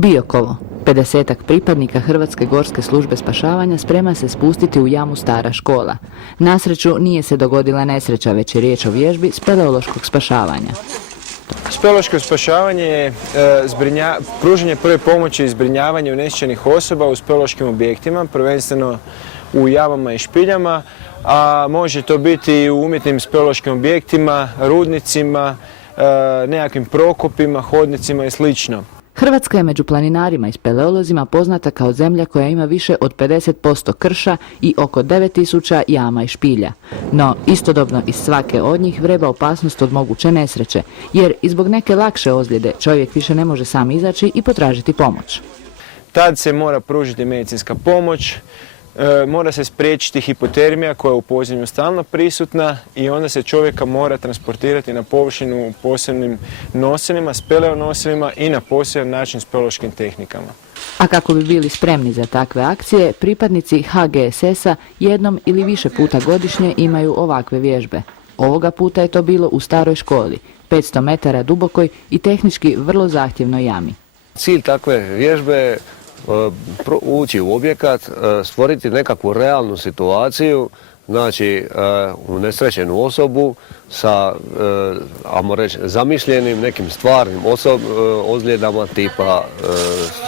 Biokovo. 50-ak pripadnika Hrvatske gorske službe spašavanja sprema se spustiti u jamu Stara škola. Na sreću nije se dogodila nesreća, već je riječ o vježbi speleološkog spašavanja. Speleološko spašavanje je pružanje prve pomoći i zbrinjavanje unesrećenih osoba u speleološkim objektima, prvenstveno u jamama i špiljama, a može to biti i u umjetnim speleološkim objektima, rudnicima, nekakvim prokopima, hodnicima i sl. Hrvatska je među planinarima i speleolozima poznata kao zemlja koja ima više od 50% krša i oko 9000 jama i špilja. No, istodobno iz svake od njih vreba opasnost od moguće nesreće, jer i zbog neke lakše ozljede čovjek više ne može sam izaći i potražiti pomoć. Tad se mora pružiti medicinska pomoć, mora se spriječiti hipotermija koja je u podzemlju stalno prisutna i onda se čovjeka mora transportirati na površinu u posebnim nosilima, speleo nosilima i na poseban način speleološkim tehnikama. A kako bi bili spremni za takve akcije, pripadnici HGSS-a jednom ili više puta godišnje imaju ovakve vježbe. Ovoga puta je to bilo u staroj školi, 500 metara dubokoj i tehnički vrlo zahtjevnoj jami. Cilj takve vježbe je ući u objekat, stvoriti nekakvu realnu situaciju, znači unesrećenu osobu sa, ajmo reći, zamišljenim nekim stvarnim ozljedama tipa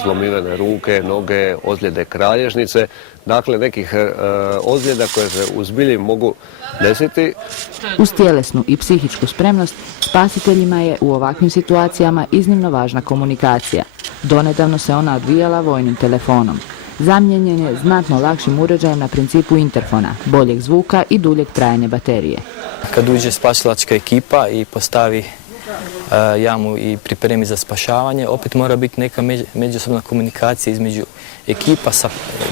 slomivene ruke, noge, ozljede kralježnice, dakle nekih ozljeda koje se u zbilji mogu desiti. Uz tjelesnu i psihičku spremnost, spasiteljima je u ovakvim situacijama iznimno važna komunikacija. Donedavno se ona odvijala vojnim telefonom. Zamijenjen je znatno lakšim uređajem na principu interfona, boljeg zvuka i duljeg trajanja baterije. Kad uđe spasilačka ekipa i postavi jamu i pripremi za spašavanje, opet mora biti neka međusobna komunikacija između ekipa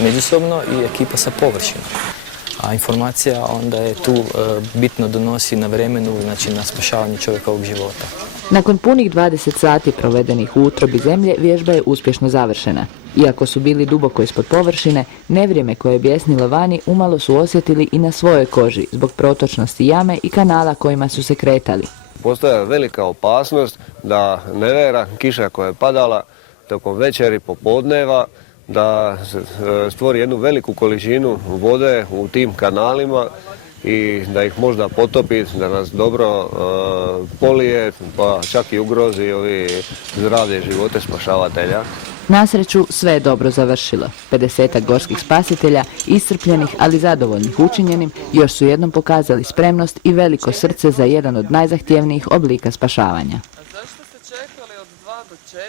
međusobno i ekipa sa površinom. A informacija onda je tu bitno donosi na vremenu, znači na spašavanje čovjekovog života. Nakon punih 20 sati provedenih u utrobi zemlje, vježba je uspješno završena. Iako su bili duboko ispod površine, nevrijeme koje je bjesnilo vani umalo su osjetili i na svojoj koži zbog protočnosti jame i kanala kojima su se kretali. Postoja velika opasnost da nevera, kiša koja je padala tokom večeri, popodneva, da se stvori jednu veliku količinu vode u tim kanalima i da ih možda potopi, da nas dobro polije, pa čak i ugrozi zdravlje i živote spašavatelja. Na sreću sve je dobro završilo. 50-ak gorskih spasitelja, iscrpljenih ali zadovoljnih učinjenim, još su jednom pokazali spremnost i veliko srce za jedan od najzahtjevnijih oblika spašavanja. A zašto ste čekali od 2 do 4?